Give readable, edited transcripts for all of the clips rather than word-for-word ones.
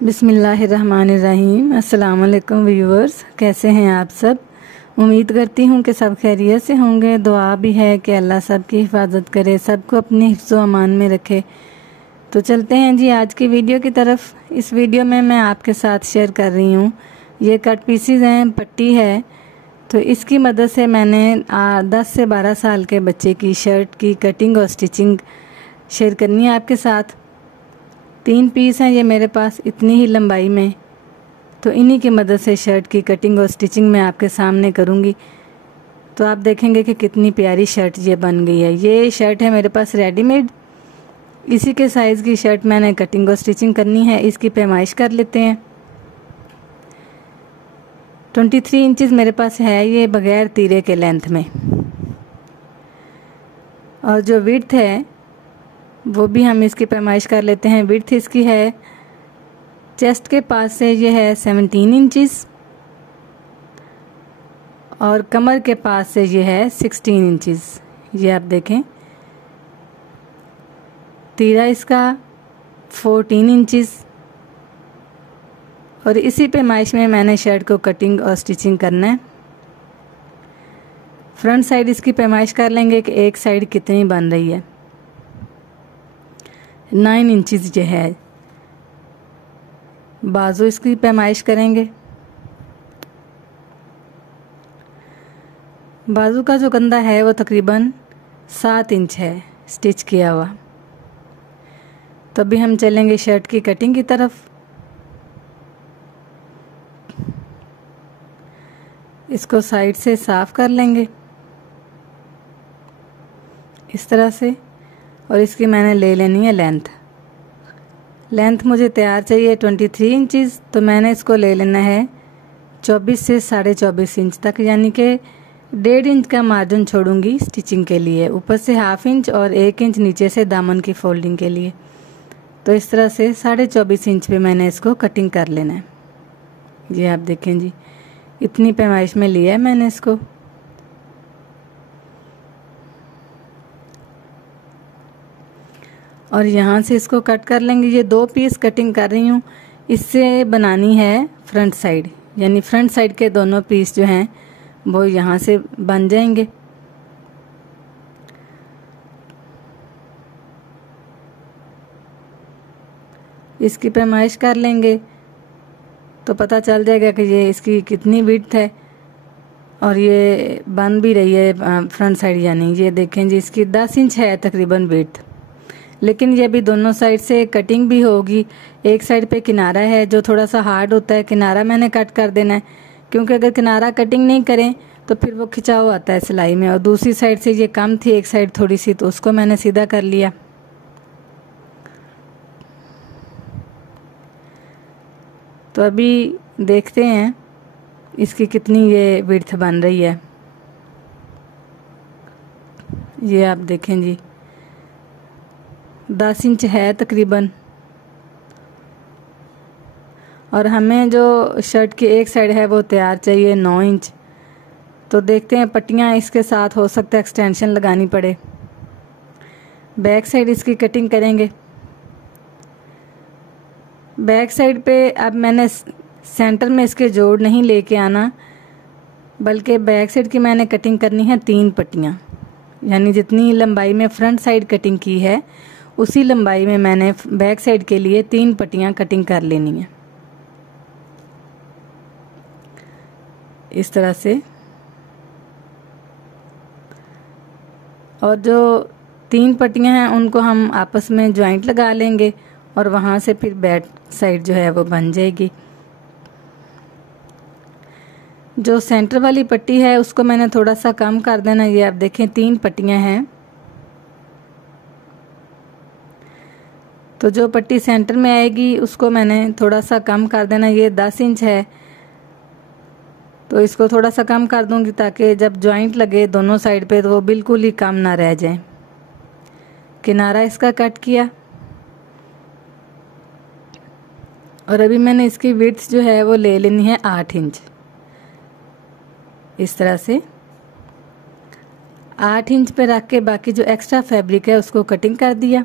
बिस्मिल्लाहिर्रहमानिर्रहीम। अस्सलाम वालेकुम व्यूअर्स, कैसे हैं आप सब। उम्मीद करती हूँ कि सब खैरियत से होंगे। दुआ भी है कि अल्लाह सब की हिफाजत करे, सबको अपने हिफ्ज़ व अमान में रखे। तो चलते हैं जी आज की वीडियो की तरफ। इस वीडियो में मैं आपके साथ शेयर कर रही हूँ, ये कट पीसीज हैं, पट्टी है। तो इसकी मदद से मैंने 10 से 12 साल के बच्चे की शर्ट की कटिंग और स्टिचिंग शेयर करनी है आपके साथ। 3 पीस हैं ये मेरे पास इतनी ही लंबाई में, तो इन्हीं की मदद से शर्ट की कटिंग और स्टिचिंग मैं आपके सामने करूँगी। तो आप देखेंगे कि कितनी प्यारी शर्ट ये बन गई है। ये शर्ट है मेरे पास रेडीमेड, इसी के साइज़ की शर्ट मैंने कटिंग और स्टिचिंग करनी है। इसकी पैमाइश कर लेते हैं। 23 इंचज़ मेरे पास है ये बगैर तीरे के लेंथ में, और जो विड्थ है वो भी हम इसकी पैमाइश कर लेते हैं। विड्थ इसकी है चेस्ट के पास से ये है 17 इंचज़ और कमर के पास से ये है 16 इंचज़। ये आप देखें, तीरा इसका 14 इंचज़, और इसी पैमाइश में मैंने शर्ट को कटिंग और स्टिचिंग करना है। फ्रंट साइड इसकी पैमाइश कर लेंगे कि एक साइड कितनी बन रही है। 9 इंचज़ ये है। बाजू इसकी पैमाइश करेंगे। बाजू का जो कंधा है वो तकरीबन 7 इंच है स्टिच किया हुआ। तो अभी हम चलेंगे शर्ट की कटिंग की तरफ। इसको साइड से साफ कर लेंगे इस तरह से, और इसकी मैंने ले लेनी है लेंथ मुझे तैयार चाहिए 23 इंचज़, तो मैंने इसको ले लेना है 24 से 24.5 इंच तक, यानी कि 1.5 इंच का मार्जिन छोड़ूंगी स्टिचिंग के लिए, ऊपर से 1/2 इंच और 1 इंच नीचे से दामन की फोल्डिंग के लिए। तो इस तरह से 24.5 इंच पे मैंने इसको कटिंग कर लेना है। ये आप देखें जी, इतनी पैमाइश में लिया है मैंने इसको। और यहाँ से इसको कट कर लेंगे। ये 2 पीस कटिंग कर रही हूँ, इससे बनानी है फ्रंट साइड, यानी फ्रंट साइड के दोनों पीस जो हैं वो यहाँ से बन जाएंगे। इसकी पैमाइश कर लेंगे तो पता चल जाएगा कि ये इसकी कितनी विड्थ है, और ये बन भी रही है फ्रंट साइड, यानी ये देखें जी इसकी 10 इंच है तकरीबन विड्थ। लेकिन ये भी दोनों साइड से कटिंग भी होगी। एक साइड पे किनारा है जो थोड़ा सा हार्ड होता है, किनारा मैंने कट कर देना है, क्योंकि अगर किनारा कटिंग नहीं करें तो फिर वो खिंचाव आता है सिलाई में। और दूसरी साइड से ये कम थी एक साइड थोड़ी सी, तो उसको मैंने सीधा कर लिया। तो अभी देखते हैं इसकी कितनी ये विड्थ बन रही है। ये आप देखें जी 10 इंच है तकरीबन, और हमें जो शर्ट की एक साइड है वो तैयार चाहिए 9 इंच। तो देखते हैं, पट्टियाँ इसके साथ हो सकता है एक्सटेंशन लगानी पड़े। बैक साइड इसकी कटिंग करेंगे। बैक साइड पे अब मैंने सेंटर में इसके जोड़ नहीं लेके आना, बल्कि बैक साइड की मैंने कटिंग करनी है 3 पट्टियाँ, यानी जितनी लंबाई में फ्रंट साइड कटिंग की है उसी लंबाई में मैंने बैक साइड के लिए 3 पट्टियाँ कटिंग कर लेनी है इस तरह से। और जो 3 पट्टियाँ हैं उनको हम आपस में ज्वाइंट लगा लेंगे, और वहाँ से फिर बैक साइड जो है वो बन जाएगी। जो सेंटर वाली पट्टी है उसको मैंने थोड़ा सा कम कर देना। ये आप देखें 3 पट्टियाँ हैं, तो जो पट्टी सेंटर में आएगी उसको मैंने थोड़ा सा कम कर देना। ये 10 इंच है तो इसको थोड़ा सा कम कर दूंगी ताकि जब जॉइंट लगे दोनों साइड पे तो वो बिल्कुल ही कम ना रह जाए। किनारा इसका कट किया, और अभी मैंने इसकी विड्थ जो है वो ले लेनी है 8 इंच। इस तरह से 8 इंच पे रख के बाकी जो एक्स्ट्रा फैब्रिक है उसको कटिंग कर दिया।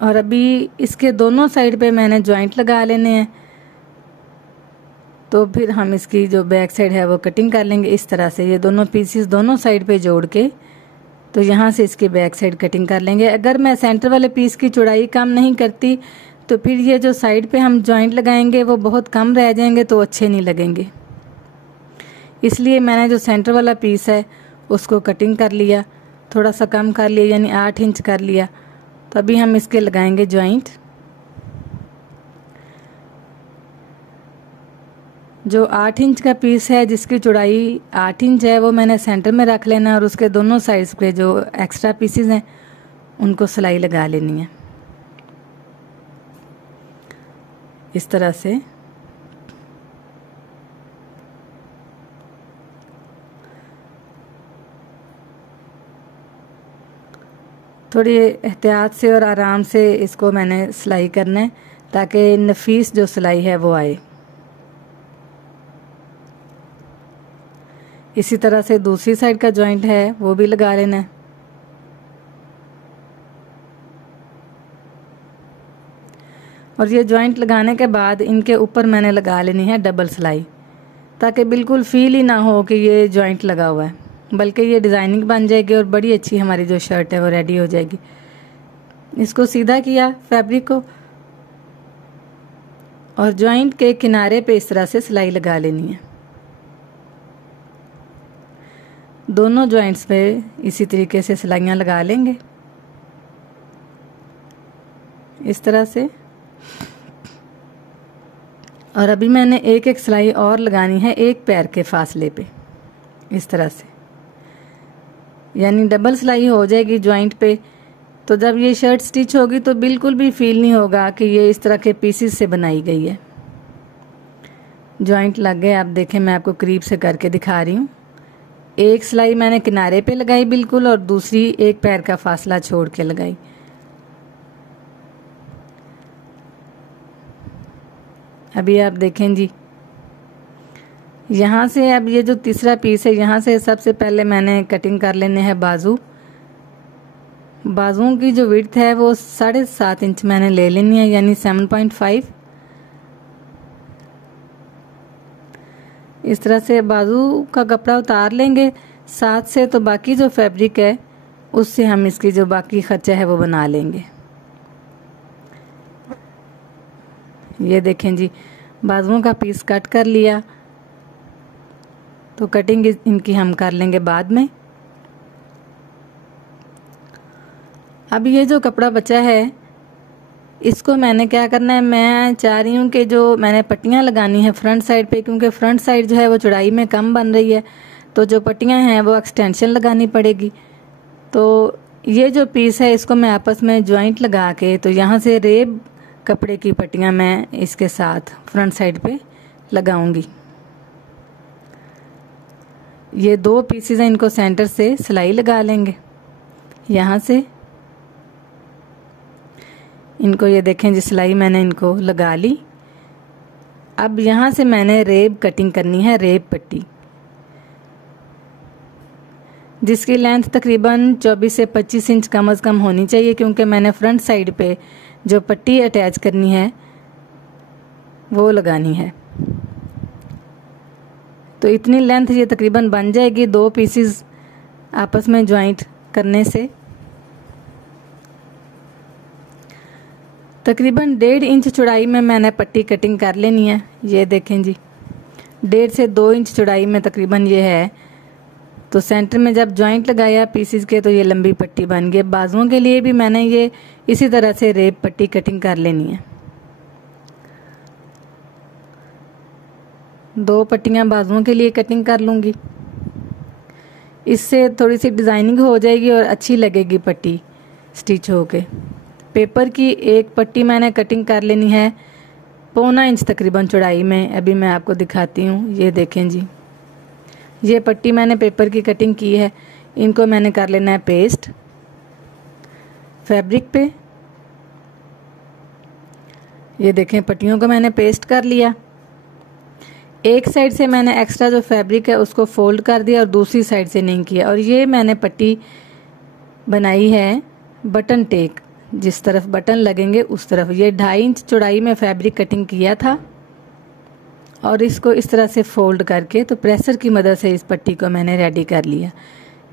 और अभी इसके दोनों साइड पे मैंने जॉइंट लगा लेने हैं। तो फिर हम इसकी जो बैक साइड है वो कटिंग कर लेंगे इस तरह से। ये दोनों पीसेस दोनों साइड पे जोड़ के तो यहाँ से इसकी बैक साइड कटिंग कर लेंगे। अगर मैं सेंटर वाले पीस की चौड़ाई कम नहीं करती तो फिर ये जो साइड पे हम जॉइंट लगाएंगे वो बहुत कम रह जाएंगे, तो अच्छे नहीं लगेंगे। इसलिए मैंने जो सेंटर वाला पीस है उसको कटिंग कर लिया, थोड़ा सा कम कर लिया, यानी 8 इंच कर लिया। तो अभी हम इसके लगाएंगे जॉइंट। जो 8 इंच का पीस है जिसकी चौड़ाई 8 इंच है वो मैंने सेंटर में रख लेना है और उसके दोनों साइड्स पे जो एक्स्ट्रा पीसेस हैं उनको सिलाई लगा लेनी है इस तरह से। थोड़ी एहतियात से और आराम से इसको मैंने सिलाई करना है ताकि नफीस जो सिलाई है वो आए। इसी तरह से दूसरी साइड का जॉइंट है वो भी लगा लेना है। और ये जॉइंट लगाने के बाद इनके ऊपर मैंने लगा लेनी है डबल सिलाई, ताकि बिल्कुल फील ही ना हो कि ये जॉइंट लगा हुआ है, बल्कि ये डिज़ाइनिंग बन जाएगी और बड़ी अच्छी हमारी जो शर्ट है वो रेडी हो जाएगी। इसको सीधा किया फैब्रिक को और जॉइंट के किनारे पे इस तरह से सिलाई लगा लेनी है। दोनों जॉइंट्स पे इसी तरीके से सिलाइयाँ लगा लेंगे इस तरह से। और अभी मैंने एक एक सिलाई और लगानी है एक पैर के फासले पे इस तरह से, यानी डबल सिलाई हो जाएगी जॉइंट पे। तो जब ये शर्ट स्टिच होगी तो बिल्कुल भी फील नहीं होगा कि ये इस तरह के पीसेस से बनाई गई है। जॉइंट लग गए, आप देखें मैं आपको करीब से करके दिखा रही हूँ। एक सिलाई मैंने किनारे पे लगाई बिल्कुल और दूसरी एक पैर का फासला छोड़ के लगाई। अभी आप देखें जी, यहाँ से अब ये जो तीसरा पीस है यहाँ से सबसे पहले मैंने कटिंग कर लेने हैं बाजू। बाजुओं की जो विड्थ है वो 7.5 इंच मैंने ले लेनी है, यानी 7.5। इस तरह से बाजू का कपड़ा उतार लेंगे साथ से, तो बाकी जो फैब्रिक है उससे हम इसकी जो बाकी खर्चा है वो बना लेंगे। ये देखें जी, बाजुओं का पीस कट कर लिया, तो कटिंग इनकी हम कर लेंगे बाद में। अब ये जो कपड़ा बचा है इसको मैंने क्या करना है, मैं चाह रही हूँ कि जो मैंने पट्टियाँ लगानी है फ्रंट साइड पे, क्योंकि फ्रंट साइड जो है वो चौड़ाई में कम बन रही है, तो जो पट्टियाँ हैं वो एक्सटेंशन लगानी पड़ेगी। तो ये जो पीस है इसको मैं आपस में जॉइंट लगा के, तो यहाँ से रेब कपड़े की पट्टियाँ मैं इसके साथ फ्रंट साइड पे लगाऊंगी। ये 2 पीसेस हैं, इनको सेंटर से सिलाई लगा लेंगे यहाँ से। इनको ये देखें जी, सिलाई मैंने इनको लगा ली। अब यहाँ से मैंने रेब कटिंग करनी है, रेब पट्टी, जिसकी लेंथ तकरीबन 24 से 25 इंच कम से कम होनी चाहिए, क्योंकि मैंने फ्रंट साइड पे जो पट्टी अटैच करनी है वो लगानी है। तो इतनी लेंथ ये तकरीबन बन जाएगी 2 पीसेस आपस में जॉइंट करने से। तकरीबन 1.5 इंच चौड़ाई में मैंने पट्टी कटिंग कर लेनी है। ये देखें जी, 1.5 से 2 इंच चौड़ाई में तकरीबन ये है। तो सेंटर में जब जॉइंट लगाया पीसेस के तो ये लंबी पट्टी बन गई। बाजुओं के लिए भी मैंने ये इसी तरह से रेब पट्टी कटिंग कर लेनी है। 2 पट्टियां बाजुओं के लिए कटिंग कर लूँगी, इससे थोड़ी सी डिज़ाइनिंग हो जाएगी और अच्छी लगेगी पट्टी स्टिच होके। पेपर की एक पट्टी मैंने कटिंग कर लेनी है 1.25 इंच तकरीबन चौड़ाई में। अभी मैं आपको दिखाती हूँ। ये देखें जी, ये पट्टी मैंने पेपर की कटिंग की है। इनको मैंने कर लेना है पेस्ट फैब्रिक पे। ये देखें, पट्टियों को मैंने पेस्ट कर लिया। एक साइड से मैंने एक्स्ट्रा जो फैब्रिक है उसको फोल्ड कर दिया और दूसरी साइड से नहीं किया। और ये मैंने पट्टी बनाई है बटन टेक, जिस तरफ बटन लगेंगे उस तरफ। ये 2.5 इंच चौड़ाई में फैब्रिक कटिंग किया था और इसको इस तरह से फोल्ड करके तो प्रेसर की मदद से इस पट्टी को मैंने रेडी कर लिया।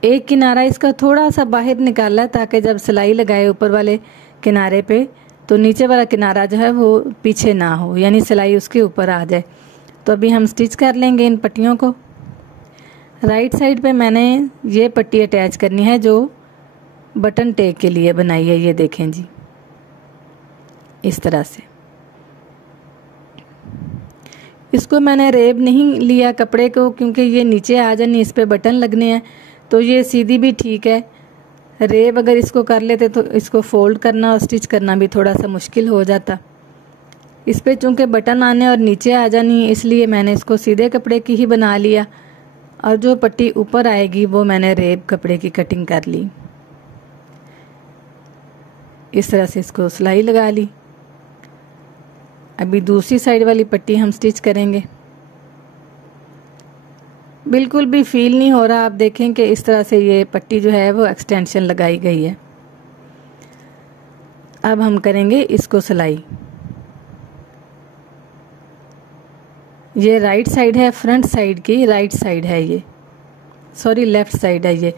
एक किनारा इसका थोड़ा सा बाहर निकाला ताकि जब सिलाई लगाए ऊपर वाले किनारे पे तो नीचे वाला किनारा जो है वो पीछे ना हो, यानी सिलाई उसके ऊपर आ जाए। तो अभी हम स्टिच कर लेंगे इन पट्टियों को। राइट साइड पे मैंने ये पट्टी अटैच करनी है जो बटन टेक के लिए बनाई है। ये देखें जी, इस तरह से। इसको मैंने रेब नहीं लिया कपड़े को, क्योंकि ये नीचे आ जानी, इस पे बटन लगने हैं, तो ये सीधी भी ठीक है। रेब अगर इसको कर लेते तो इसको फोल्ड करना और स्टिच करना भी थोड़ा सा मुश्किल हो जाता। इस पे चूंकि बटन आने और नीचे आ जानी, इसलिए मैंने इसको सीधे कपड़े की ही बना लिया और जो पट्टी ऊपर आएगी वो मैंने रेब कपड़े की कटिंग कर ली। इस तरह से इसको सिलाई लगा ली। अभी दूसरी साइड वाली पट्टी हम स्टिच करेंगे। बिल्कुल भी फील नहीं हो रहा, आप देखें कि इस तरह से ये पट्टी जो है वो एक्सटेंशन लगाई गई है। अब हम करेंगे इसको सिलाई। ये राइट साइड है, फ्रंट साइड की राइट साइड है, ये सॉरी लेफ्ट साइड है। ये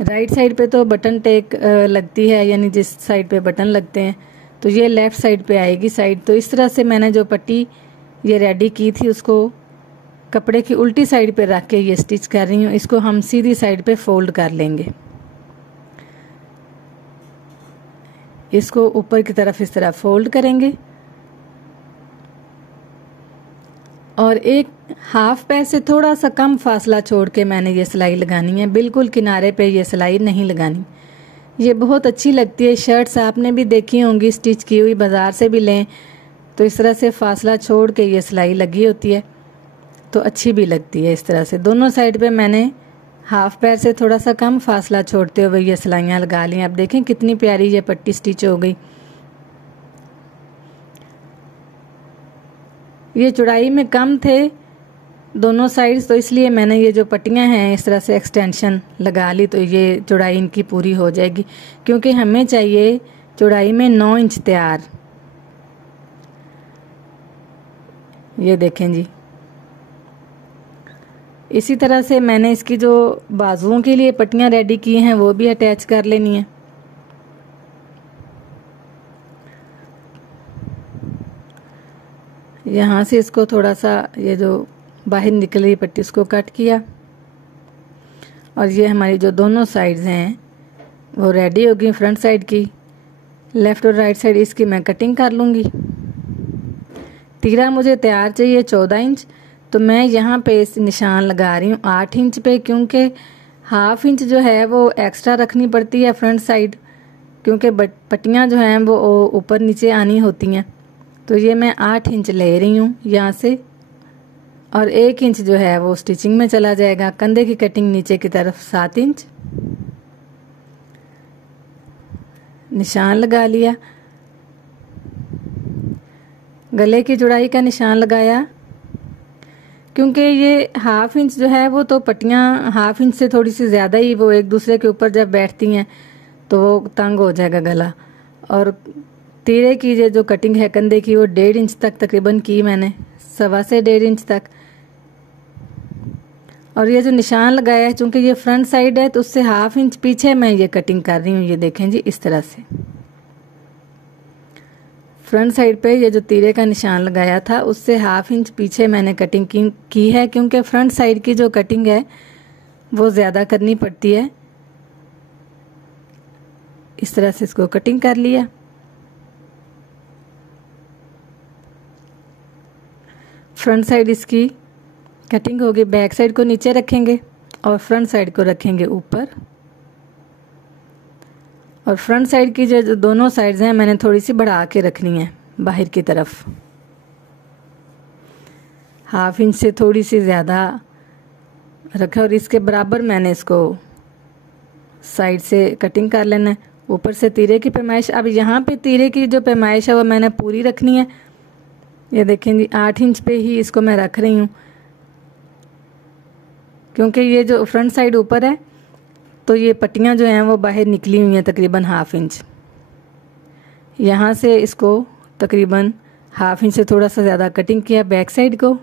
राइट साइड पे तो बटन टेक लगती है, यानी जिस साइड पे बटन लगते हैं, तो ये लेफ्ट साइड पे आएगी साइड। तो इस तरह से मैंने जो पट्टी ये रेडी की थी उसको कपड़े की उल्टी साइड पे रख के ये स्टिच कर रही हूँ। इसको हम सीधी साइड पे फोल्ड कर लेंगे। इसको ऊपर की तरफ इस तरह फोल्ड करेंगे और एक हाफ पैर से थोड़ा सा कम फासला छोड़ के मैंने ये सिलाई लगानी है। बिल्कुल किनारे पे ये सिलाई नहीं लगानी। ये बहुत अच्छी लगती है। शर्ट्स आपने भी देखी होंगी स्टिच की हुई, बाजार से भी लें तो इस तरह से फासला छोड़ के ये सिलाई लगी होती है तो अच्छी भी लगती है। इस तरह से दोनों साइड पे मैंने हाफ पैर से थोड़ा सा कम फासला छोड़ते हुए ये सिलाइयाँ लगा ली। आप देखें कितनी प्यारी ये पट्टी स्टिच हो गई। ये चौड़ाई में कम थे दोनों साइड्स, तो इसलिए मैंने ये जो पट्टियां हैं इस तरह से एक्सटेंशन लगा ली, तो ये चौड़ाई इनकी पूरी हो जाएगी। क्योंकि हमें चाहिए चौड़ाई में 9 इंच तैयार। ये देखें जी, इसी तरह से मैंने इसकी जो बाजुओं के लिए पट्टियां रेडी की हैं वो भी अटैच कर लेनी है। यहाँ से इसको थोड़ा सा ये जो बाहर निकल रही पट्टी उसको कट किया और ये हमारी जो दोनों साइड्स हैं वो रेडी हो गई। फ्रंट साइड की, लेफ्ट और राइट साइड इसकी मैं कटिंग कर लूँगी। तीरा मुझे तैयार चाहिए 14 इंच, तो मैं यहाँ पे इस निशान लगा रही हूँ 8 इंच पे, क्योंकि हाफ इंच जो है वो एक्स्ट्रा रखनी पड़ती है फ्रंट साइड, क्योंकि पट्टियाँ जो हैं वो ऊपर नीचे आनी होती हैं। तो ये मैं 8 इंच ले रही हूँ यहाँ से और 1 इंच जो है वो स्टिचिंग में चला जाएगा। कंधे की कटिंग नीचे की तरफ 7 इंच निशान लगा लिया। गले की चौड़ाई का निशान लगाया, क्योंकि ये हाफ इंच जो है वो तो पट्टियाँ हाफ इंच से थोड़ी सी ज़्यादा ही वो एक दूसरे के ऊपर जब बैठती हैं तो वो तंग हो जाएगा गला। और तीरे की ये जो कटिंग है कंधे की वो 1.5 इंच तक तकरीबन की मैंने, 1.25 से 1.5 इंच तक। और ये जो निशान लगाया है चूंकि ये फ्रंट साइड है तो उससे हाफ इंच पीछे मैं ये कटिंग कर रही हूँ। ये देखें जी, इस तरह से फ्रंट साइड पे ये जो तीरे का निशान लगाया था उससे हाफ इंच पीछे मैंने कटिंग की है, क्योंकि फ्रंट साइड की जो कटिंग है वो ज़्यादा करनी पड़ती है। इस तरह से इसको कटिंग कर लिया। फ्रंट साइड इसकी कटिंग होगी। बैक साइड को नीचे रखेंगे और फ्रंट साइड को रखेंगे ऊपर। और फ्रंट साइड की जो दोनों साइड्स हैं मैंने थोड़ी सी बढ़ा के रखनी है बाहर की तरफ, हाफ इंच से थोड़ी सी ज़्यादा रखा और इसके बराबर मैंने इसको साइड से कटिंग कर लेना है। ऊपर से तीरे की पैमाइश, अब यहाँ पे तीरे की जो पैमाइश है वो मैंने पूरी रखनी है। ये देखेंगे 8 इंच पे ही इसको मैं रख रही हूँ, क्योंकि ये जो फ्रंट साइड ऊपर है तो ये पट्टियाँ जो हैं वो बाहर निकली हुई हैं तकरीबन हाफ इंच। यहाँ से इसको तकरीबन हाफ इंच से थोड़ा सा ज़्यादा कटिंग किया बैक साइड को।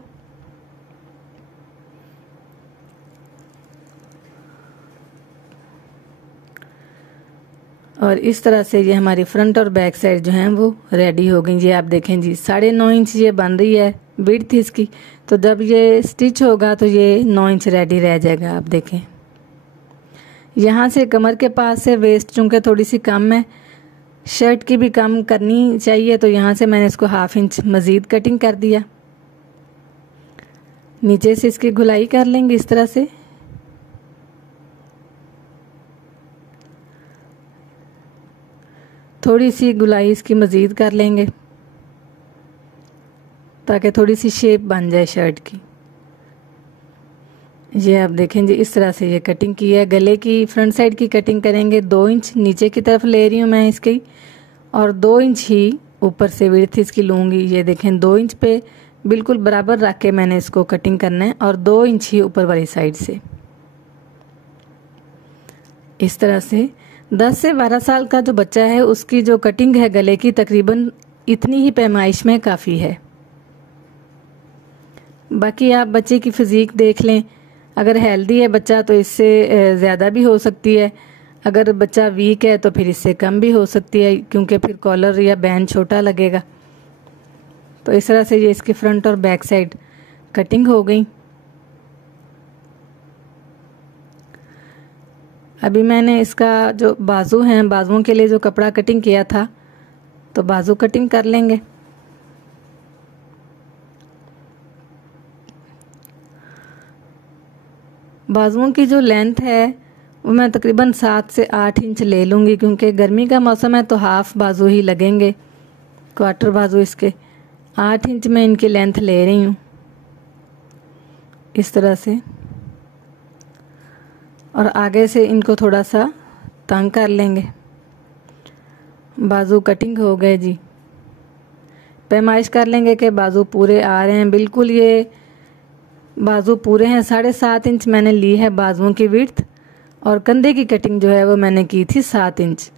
और इस तरह से ये हमारी फ्रंट और बैक साइड जो हैं वो रेडी हो गई। ये आप देखें जी 9.5 इंच ये बन रही है विड्थ इसकी, तो जब ये स्टिच होगा तो ये 9 इंच रेडी रह जाएगा। आप देखें यहाँ से कमर के पास से वेस्ट चूँकि थोड़ी सी कम है, शर्ट की भी कम करनी चाहिए, तो यहाँ से मैंने इसको हाफ इंच मज़ीद कटिंग कर दिया। नीचे से इसकी गुलाई कर लेंगे इस तरह से। थोड़ी सी गुलाई इसकी मज़ीद कर लेंगे ताकि थोड़ी सी शेप बन जाए शर्ट की। ये आप देखें जी इस तरह से ये कटिंग की है। गले की फ्रंट साइड की कटिंग करेंगे 2 इंच नीचे की तरफ ले रही हूँ मैं इसकी, और 2 इंच ही ऊपर से विड्थ इसकी लूँगी। ये देखें 2 इंच पे बिल्कुल बराबर रख के मैंने इसको कटिंग करना है, और 2 इंच ही ऊपर वाली साइड से। इस तरह से 10 से 12 साल का जो बच्चा है उसकी जो कटिंग है गले की तकरीबन इतनी ही पैमाइश में काफ़ी है। बाकी आप बच्चे की फिज़ीक देख लें, अगर हेल्दी है बच्चा तो इससे ज़्यादा भी हो सकती है, अगर बच्चा वीक है तो फिर इससे कम भी हो सकती है, क्योंकि फिर कॉलर या बैंड छोटा लगेगा। तो इस तरह से ये इसकी फ्रंट और बैक साइड कटिंग हो गई। अभी मैंने इसका जो बाजू हैं, बाजुओं के लिए जो कपड़ा कटिंग किया था, तो बाजू कटिंग कर लेंगे। बाजुओं की जो लेंथ है वो मैं तकरीबन 7 से 8 इंच ले लूँगी, क्योंकि गर्मी का मौसम है तो हाफ बाजू ही लगेंगे, क्वार्टर बाजू इसके। 8 इंच में इनकी लेंथ ले रही हूँ इस तरह से, और आगे से इनको थोड़ा सा तंग कर लेंगे। बाजू कटिंग हो गए जी। पैमाइश कर लेंगे कि बाजू पूरे आ रहे हैं, बिल्कुल ये बाजू पूरे हैं। 7.5 इंच मैंने ली है बाजुओं की विड्थ, और कंधे की कटिंग जो है वो मैंने की थी 7 इंच।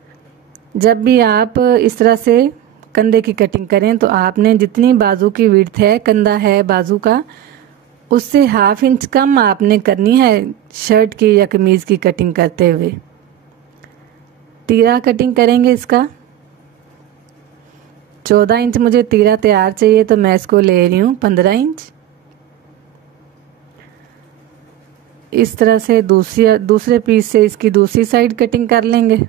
जब भी आप इस तरह से कंधे की कटिंग करें तो आपने जितनी बाजू की विड्थ है, कंधा है बाजू का, उससे हाफ इंच कम आपने करनी है शर्ट की या कमीज़ की कटिंग करते हुए। तीरा कटिंग करेंगे इसका। 14 इंच मुझे तीरा तैयार चाहिए, तो मैं इसको ले रही हूँ 15 इंच। इस तरह से दूसरे पीस से इसकी दूसरी साइड कटिंग कर लेंगे।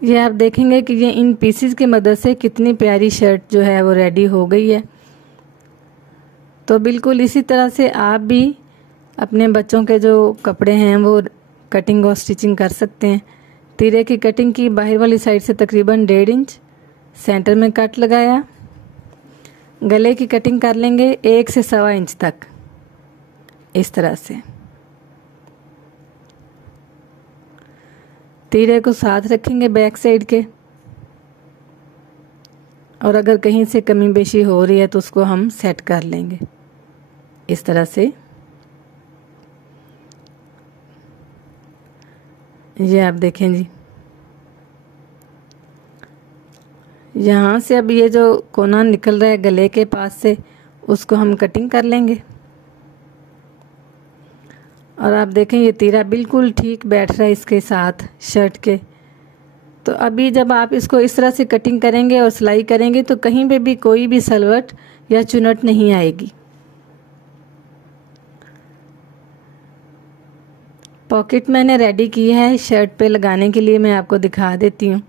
ये आप देखेंगे कि ये इन पीसेस की मदद से कितनी प्यारी शर्ट जो है वो रेडी हो गई है। तो बिल्कुल इसी तरह से आप भी अपने बच्चों के जो कपड़े हैं वो कटिंग और स्टिचिंग कर सकते हैं। तीरे की कटिंग की बाहर वाली साइड से तकरीबन 1.5 इंच, सेंटर में कट लगाया। गले की कटिंग कर लेंगे 1 से 1.25 इंच तक इस तरह से। तीरे को साथ रखेंगे बैक साइड के, और अगर कहीं से कमी बेशी हो रही है तो उसको हम सेट कर लेंगे इस तरह से। ये आप देखें जी, यहाँ से अब ये जो कोना निकल रहा है गले के पास से, उसको हम कटिंग कर लेंगे। और आप देखें ये तीरा बिल्कुल ठीक बैठ रहा है इसके साथ शर्ट के। तो अभी जब आप इसको इस तरह से कटिंग करेंगे और सिलाई करेंगे तो कहीं पे भी कोई भी सलवट या चुनट नहीं आएगी। पॉकेट मैंने रेडी की है शर्ट पे लगाने के लिए, मैं आपको दिखा देती हूँ।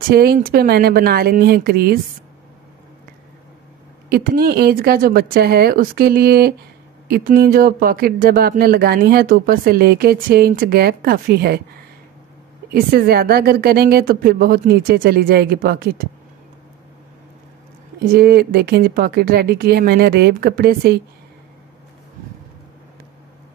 6 इंच पे मैंने बना लेनी है क्रीज। इतनी एज का जो बच्चा है उसके लिए इतनी जो पॉकेट जब आपने लगानी है तो ऊपर से लेके 6 इंच गैप काफ़ी है। इससे ज़्यादा अगर करेंगे तो फिर बहुत नीचे चली जाएगी पॉकेट। ये देखें जी पॉकेट रेडी की है मैंने रेब कपड़े से ही।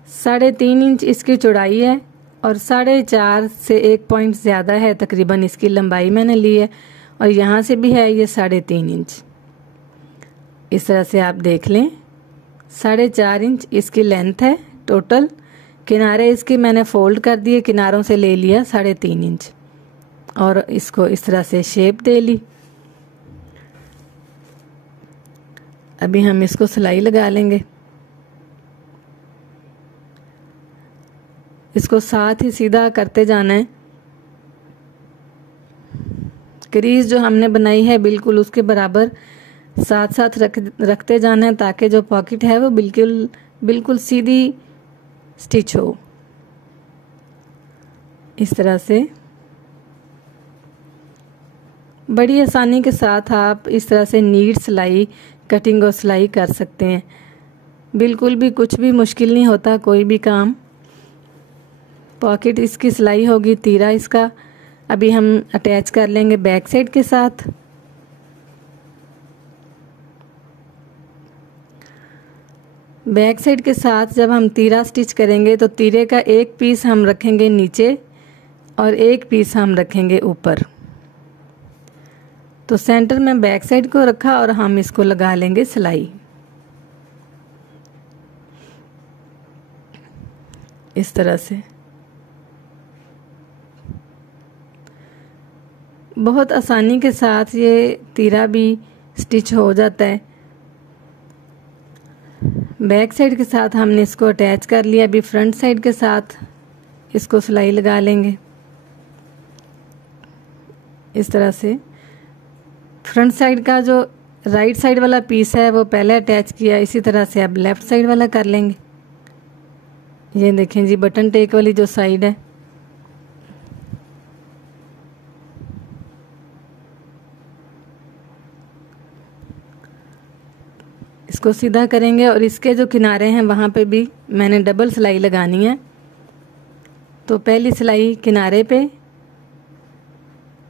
3.5 इंच इसकी चौड़ाई है और 4.5 से 1 पॉइंट ज़्यादा है तकरीबन इसकी लंबाई मैंने ली है, और यहाँ से भी है ये 3.5 इंच। इस तरह से आप देख लें 4.5 इंच इसकी लेंथ है टोटल। किनारे इसके मैंने फोल्ड कर दिए, किनारों से ले लिया 3.5 इंच और इसको इस तरह से शेप दे ली। अभी हम इसको सिलाई लगा लेंगे। इसको साथ ही सीधा करते जाना है। क्रीज जो हमने बनाई है बिल्कुल उसके बराबर साथ साथ रखते जाना है, ताकि जो पॉकेट है वो बिल्कुल सीधी स्टिच हो। इस तरह से बड़ी आसानी के साथ आप इस तरह से नीड सिलाई, कटिंग और सिलाई कर सकते हैं। बिल्कुल भी कुछ भी मुश्किल नहीं होता कोई भी काम। पॉकेट इसकी सिलाई होगी, तीरा इसका अभी हम अटैच कर लेंगे बैक साइड के साथ। बैक साइड के साथ जब हम तीरा स्टिच करेंगे तो तीरे का एक पीस हम रखेंगे नीचे और एक पीस हम रखेंगे ऊपर। तो सेंटर में बैक साइड को रखा और हम इसको लगा लेंगे सिलाई। इस तरह से बहुत आसानी के साथ ये तीरा भी स्टिच हो जाता है। बैक साइड के साथ हमने इसको अटैच कर लिया। अभी फ्रंट साइड के साथ इसको सिलाई लगा लेंगे। इस तरह से फ्रंट साइड का जो राइट साइड वाला पीस है वो पहले अटैच किया, इसी तरह से अब लेफ्ट साइड वाला कर लेंगे। ये देखें जी, बटन टेक वाली जो साइड है इसको सीधा करेंगे और इसके जो किनारे हैं वहाँ पे भी मैंने डबल सिलाई लगानी है। तो पहली सिलाई किनारे पे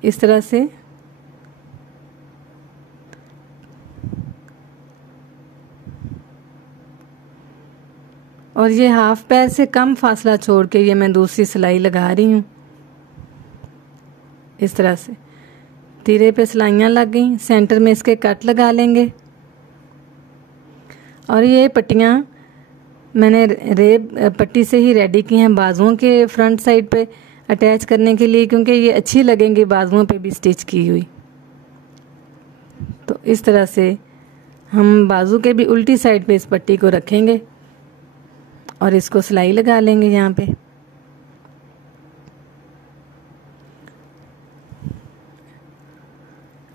इस तरह से, और ये हाफ पैर से कम फासला छोड़ के ये मैं दूसरी सिलाई लगा रही हूँ। इस तरह से तीरे पे सिलाइयाँ लग गई। सेंटर में इसके कट लगा लेंगे और ये पट्टियाँ मैंने रेब पट्टी से ही रेडी की हैं बाजुओं के फ्रंट साइड पे अटैच करने के लिए, क्योंकि ये अच्छी लगेंगी बाजुओं पे भी स्टिच की हुई। तो इस तरह से हम बाजू के भी उल्टी साइड पे इस पट्टी को रखेंगे और इसको सिलाई लगा लेंगे यहाँ पे।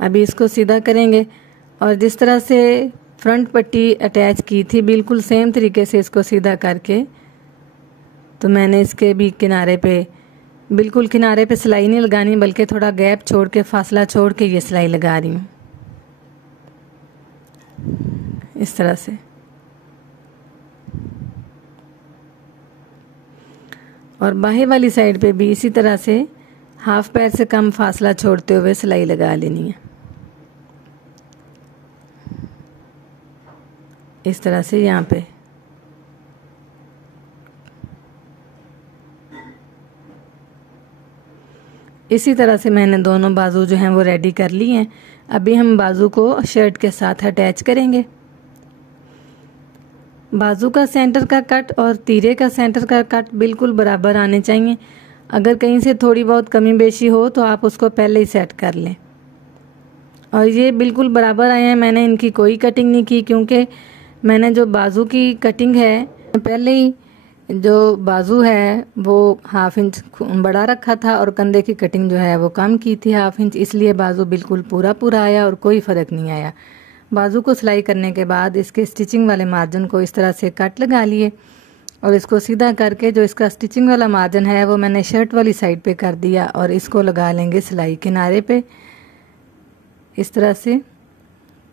अभी इसको सीधा करेंगे और जिस तरह से फ्रंट पट्टी अटैच की थी बिल्कुल सेम तरीके से इसको सीधा करके, तो मैंने इसके भी किनारे पे बिल्कुल किनारे पे सिलाई नहीं लगानी, बल्कि थोड़ा गैप छोड़ के फासला छोड़ के ये सिलाई लगा रही हूँ। इस तरह से और बाहर वाली साइड पे भी इसी तरह से हाफ पैर से कम फासला छोड़ते हुए सिलाई लगा लेनी है। इस तरह से यहाँ पे इसी तरह से मैंने दोनों बाजू जो हैं वो रेडी कर ली हैं। अभी हम बाजू को शर्ट के साथ अटैच करेंगे। बाजू का सेंटर का कट और तीरे का सेंटर का कट बिल्कुल बराबर आने चाहिए। अगर कहीं से थोड़ी बहुत कमी बेशी हो तो आप उसको पहले ही सेट कर लें। और ये बिल्कुल बराबर आए हैं। मैंने इनकी कोई कटिंग नहीं की, क्योंकि मैंने जो बाजू की कटिंग है पहले ही जो बाजू है वो हाफ इंच बड़ा रखा था और कंधे की कटिंग जो है वो कम की थी हाफ इंच, इसलिए बाजू बिल्कुल पूरा आया और कोई फ़र्क नहीं आया। बाजू को सिलाई करने के बाद इसके स्टिचिंग वाले मार्जिन को इस तरह से कट लगा लिए और इसको सीधा करके जो इसका स्टिचिंग वाला मार्जिन है वो मैंने शर्ट वाली साइड पे कर दिया और इसको लगा लेंगे सिलाई किनारे पे। इस तरह से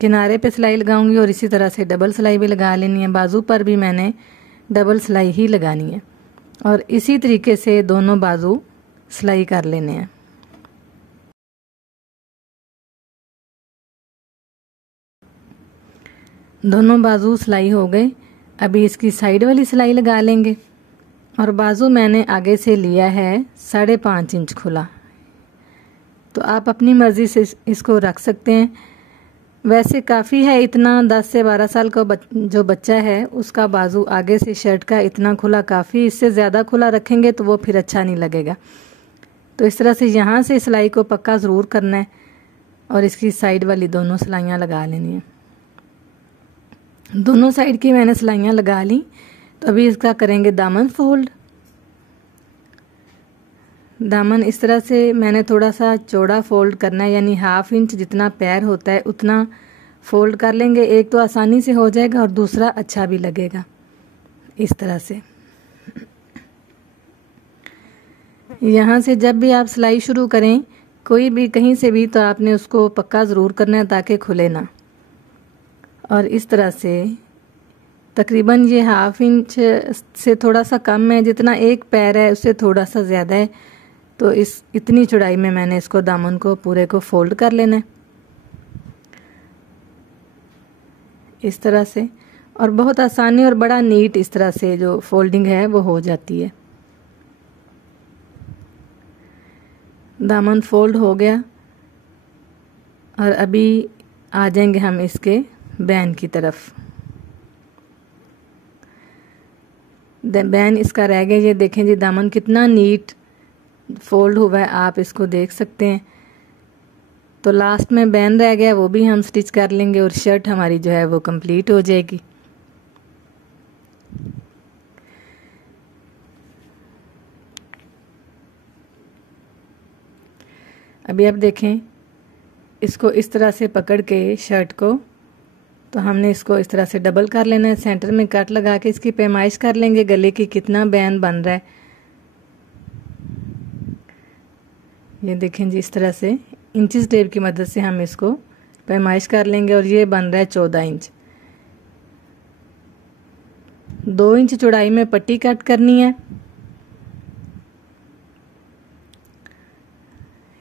किनारे पे सिलाई लगाऊंगी और इसी तरह से डबल सिलाई भी लगा लेनी है। बाजू पर भी मैंने डबल सिलाई ही लगानी है और इसी तरीके से दोनों बाजू सिलाई कर लेने हैं। दोनों बाजू सिलाई हो गए। अभी इसकी साइड वाली सिलाई लगा लेंगे और बाजू मैंने आगे से लिया है 5.5 इंच खुला, तो आप अपनी मर्ज़ी से इसको रख सकते हैं। वैसे काफ़ी है इतना, 10 से 12 साल का जो बच्चा है उसका बाजू आगे से शर्ट का इतना खुला काफ़ी, इससे ज़्यादा खुला रखेंगे तो वो फिर अच्छा नहीं लगेगा। तो इस तरह से यहाँ से सिलाई को पक्का ज़रूर करना है और इसकी साइड वाली दोनों सिलाइयाँ लगा लेनी है। दोनों साइड की मैंने सिलाइयाँ लगा ली। तो अभी इसका करेंगे दामन फोल्ड। दामन इस तरह से मैंने थोड़ा सा चौड़ा फोल्ड करना है, यानी 1/2 इंच जितना पैर होता है उतना फोल्ड कर लेंगे। एक तो आसानी से हो जाएगा और दूसरा अच्छा भी लगेगा। इस तरह से यहाँ से जब भी आप सिलाई शुरू करें कोई भी कहीं से भी, तो आपने उसको पक्का ज़रूर करना है ताकि खुले ना। और इस तरह से तकरीबन ये 1/2 इंच से थोड़ा सा कम है, जितना एक पैर है उससे थोड़ा सा ज़्यादा है। तो इतनी चौड़ाई में मैंने इसको दामन को पूरे को फोल्ड कर लेना है इस तरह से। और बहुत आसानी और बड़ा नीट इस तरह से जो फोल्डिंग है वो हो जाती है। दामन फोल्ड हो गया और अभी आ जाएंगे हम इसके बैन की तरफ। बैन इसका रह गया, ये देखें जी दामन कितना नीट फोल्ड हुआ है, आप इसको देख सकते हैं। तो लास्ट में बैन रह गया, वो भी हम स्टिच कर लेंगे और शर्ट हमारी जो है वो कंप्लीट हो जाएगी। अभी आप देखें इसको इस तरह से पकड़ के शर्ट को, तो हमने इसको इस तरह से डबल कर लेना है। सेंटर में कट लगा के इसकी पैमाइश कर लेंगे गले की कितना बैन बन रहा है। ये देखें जी इस तरह से इंचेस टेप की मदद से हम इसको पैमाइश कर लेंगे और ये बन रहा है 14 इंच। 2 इंच चौड़ाई में पट्टी कट करनी है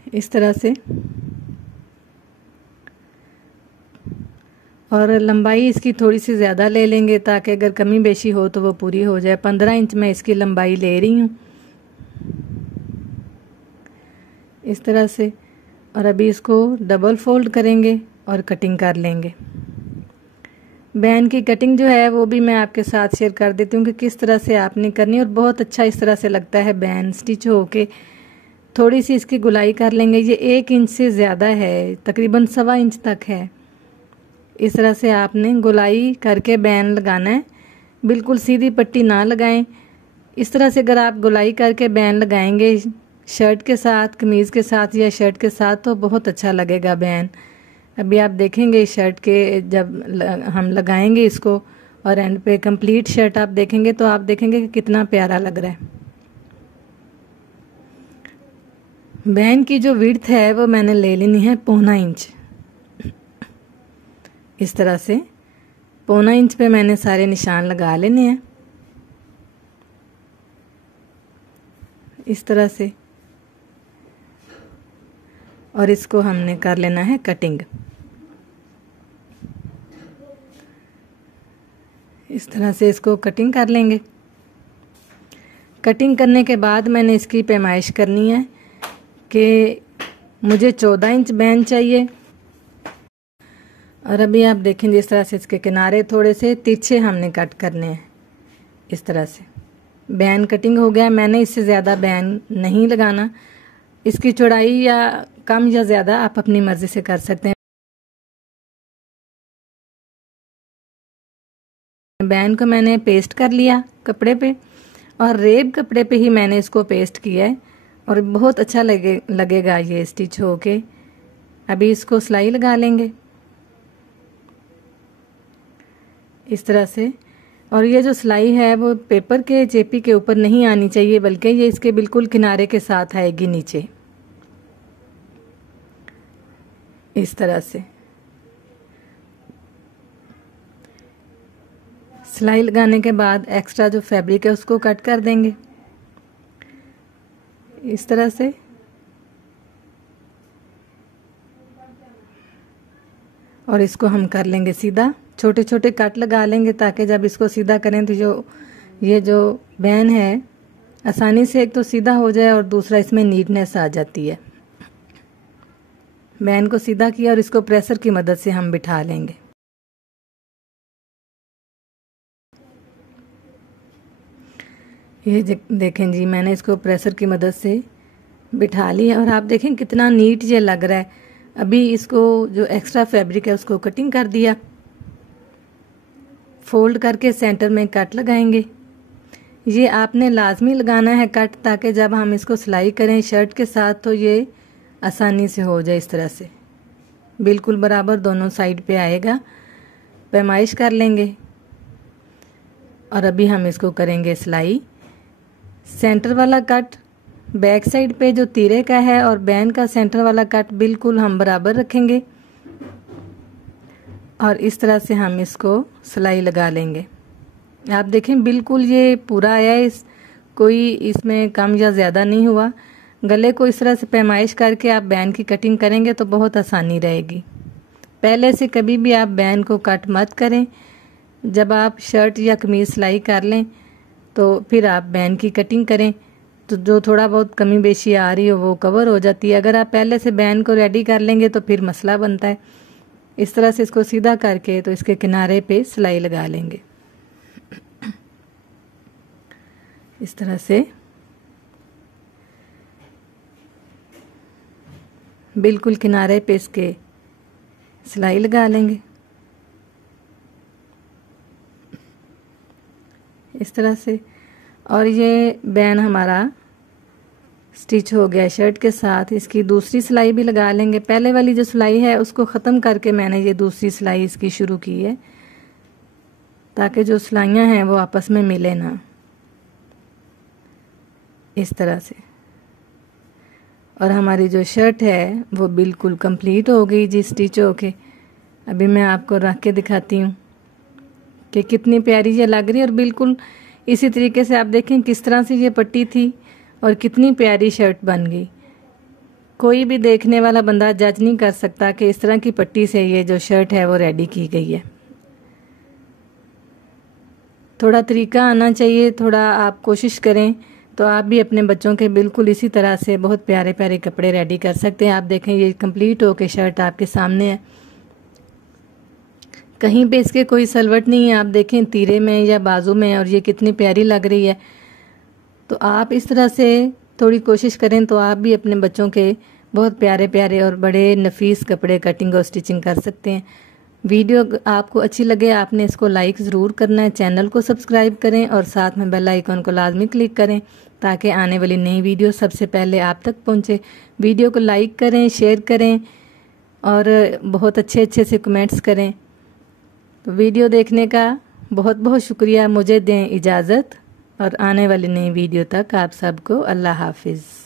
इस तरह से। और लंबाई इसकी थोड़ी सी ज़्यादा ले लेंगे ताकि अगर कमी बेशी हो तो वो पूरी हो जाए। 15 इंच मैं इसकी लंबाई ले रही हूँ इस तरह से। और अभी इसको डबल फोल्ड करेंगे और कटिंग कर लेंगे। बैन की कटिंग जो है वो भी मैं आपके साथ शेयर कर देती हूँ कि किस तरह से आपने करनी है, और बहुत अच्छा इस तरह से लगता है बैन स्टिच होके। थोड़ी सी इसकी गुलाई कर लेंगे, ये 1 इंच से ज़्यादा है, तकरीबन 1.25 इंच तक है। इस तरह से आपने गुलाई करके बैन लगाना है, बिल्कुल सीधी पट्टी ना लगाएं। इस तरह से अगर आप गुलाई करके बैन लगाएंगे शर्ट के साथ, कमीज़ के साथ या शर्ट के साथ, तो बहुत अच्छा लगेगा बैन। अभी आप देखेंगे शर्ट के जब हम लगाएंगे इसको और एंड पे कंप्लीट शर्ट आप देखेंगे तो आप देखेंगे कि कितना प्यारा लग रहा है। बैन की जो विड्थ है वो मैंने ले लेनी है 1.25 इंच। इस तरह से 1.25 इंच पे मैंने सारे निशान लगा लेने हैं इस तरह से। और इसको हमने कर लेना है कटिंग इस तरह से। इसको कटिंग कर लेंगे। कटिंग करने के बाद मैंने इसकी पैमाइश करनी है कि मुझे 14 इंच बैन चाहिए। और अभी आप देखेंगे इस तरह से इसके किनारे थोड़े से तिरछे हमने कट करने हैं इस तरह से। बैन कटिंग हो गया, मैंने इससे ज़्यादा बैन नहीं लगाना। इसकी चौड़ाई या कम या ज़्यादा आप अपनी मर्ज़ी से कर सकते हैं। बैन को मैंने पेस्ट कर लिया कपड़े पे, और रेब कपड़े पे ही मैंने इसको पेस्ट किया है और बहुत अच्छा लगेगा ये स्टिच होके। अभी इसको सिलाई लगा लेंगे इस तरह से। और ये जो सिलाई है वो पेपर के चेपी के ऊपर नहीं आनी चाहिए, बल्कि ये इसके बिल्कुल किनारे के साथ आएगी नीचे इस तरह से। सिलाई लगाने के बाद एक्स्ट्रा जो फैब्रिक है उसको कट कर देंगे इस तरह से। और इसको हम कर लेंगे सीधा, छोटे छोटे कट लगा लेंगे ताकि जब इसको सीधा करें तो ये जो बैन है आसानी से एक तो सीधा हो जाए और दूसरा इसमें नीटनेस आ जाती है। बैन को सीधा किया और इसको प्रेसर की मदद से हम बिठा लेंगे। ये देखें जी, मैंने इसको प्रेसर की मदद से बिठा लिया और आप देखें कितना नीट ये लग रहा है। अभी इसको जो एक्स्ट्रा फैब्रिक है उसको कटिंग कर दिया, फोल्ड करके सेंटर में कट लगाएंगे। ये आपने लाजमी लगाना है कट, ताकि जब हम इसको सिलाई करें शर्ट के साथ तो ये आसानी से हो जाए। इस तरह से बिल्कुल बराबर दोनों साइड पे आएगा, पैमाइश कर लेंगे। और अभी हम इसको करेंगे सिलाई। सेंटर वाला कट बैक साइड पे जो तीरे का है और बैन का सेंटर वाला कट बिल्कुल हम बराबर रखेंगे और इस तरह से हम इसको सिलाई लगा लेंगे। आप देखें बिल्कुल ये पूरा आया है, कोई इसमें कम या ज़्यादा नहीं हुआ। गले को इस तरह से पैमाइश करके आप बैन की कटिंग करेंगे तो बहुत आसानी रहेगी। पहले से कभी भी आप बैन को कट मत करें। जब आप शर्ट या कमीज सिलाई कर लें तो फिर आप बैन की कटिंग करें, तो जो थोड़ा बहुत कमी बेशी आ रही हो वो कवर हो जाती है। अगर आप पहले से बैन को रेडी कर लेंगे तो फिर मसला बनता है। इस तरह से इसको सीधा करके तो इसके किनारे पे सिलाई लगा लेंगे। इस तरह से बिल्कुल किनारे पे इसके सिलाई लगा लेंगे। इस तरह से, और ये बैन हमारा स्टिच हो गया शर्ट के साथ। इसकी दूसरी सिलाई भी लगा लेंगे। पहले वाली जो सिलाई है उसको ख़त्म करके मैंने ये दूसरी सिलाई इसकी शुरू की है, ताकि जो सिलाइयाँ हैं वो आपस में मिले ना। इस तरह से, और हमारी जो शर्ट है वो बिल्कुल कंप्लीट हो गई जी स्टिच होके। अभी मैं आपको रख के दिखाती हूँ कि कितनी प्यारी ये लग रही है। और बिल्कुल इसी तरीके से आप देखें किस तरह से ये पट्टी थी और कितनी प्यारी शर्ट बन गई। कोई भी देखने वाला बंदा जज नहीं कर सकता कि इस तरह की पट्टी से ये जो शर्ट है वो रेडी की गई है। थोड़ा तरीका आना चाहिए, थोड़ा आप कोशिश करें तो आप भी अपने बच्चों के बिल्कुल इसी तरह से बहुत प्यारे प्यारे कपड़े रेडी कर सकते हैं। आप देखें ये कंप्लीट होके शर्ट आपके सामने है, कहीं पे इसके कोई सलवट नहीं है। आप देखें तीरे में या बाजू में, और ये कितनी प्यारी लग रही है। तो आप इस तरह से थोड़ी कोशिश करें तो आप भी अपने बच्चों के बहुत प्यारे प्यारे और बड़े नफीस कपड़े कटिंग और स्टिचिंग कर सकते हैं। वीडियो आपको अच्छी लगे आपने इसको लाइक ज़रूर करना है, चैनल को सब्सक्राइब करें और साथ में बेल आइकन को लाजमी क्लिक करें ताकि आने वाली नई वीडियो सबसे पहले आप तक पहुंचे। वीडियो को लाइक करें, शेयर करें और बहुत अच्छे अच्छे से कमेंट्स करें। तो वीडियो देखने का बहुत बहुत शुक्रिया। मुझे दें इजाज़त और आने वाली नई वीडियो तक आप सबको अल्लाह हाफिज़।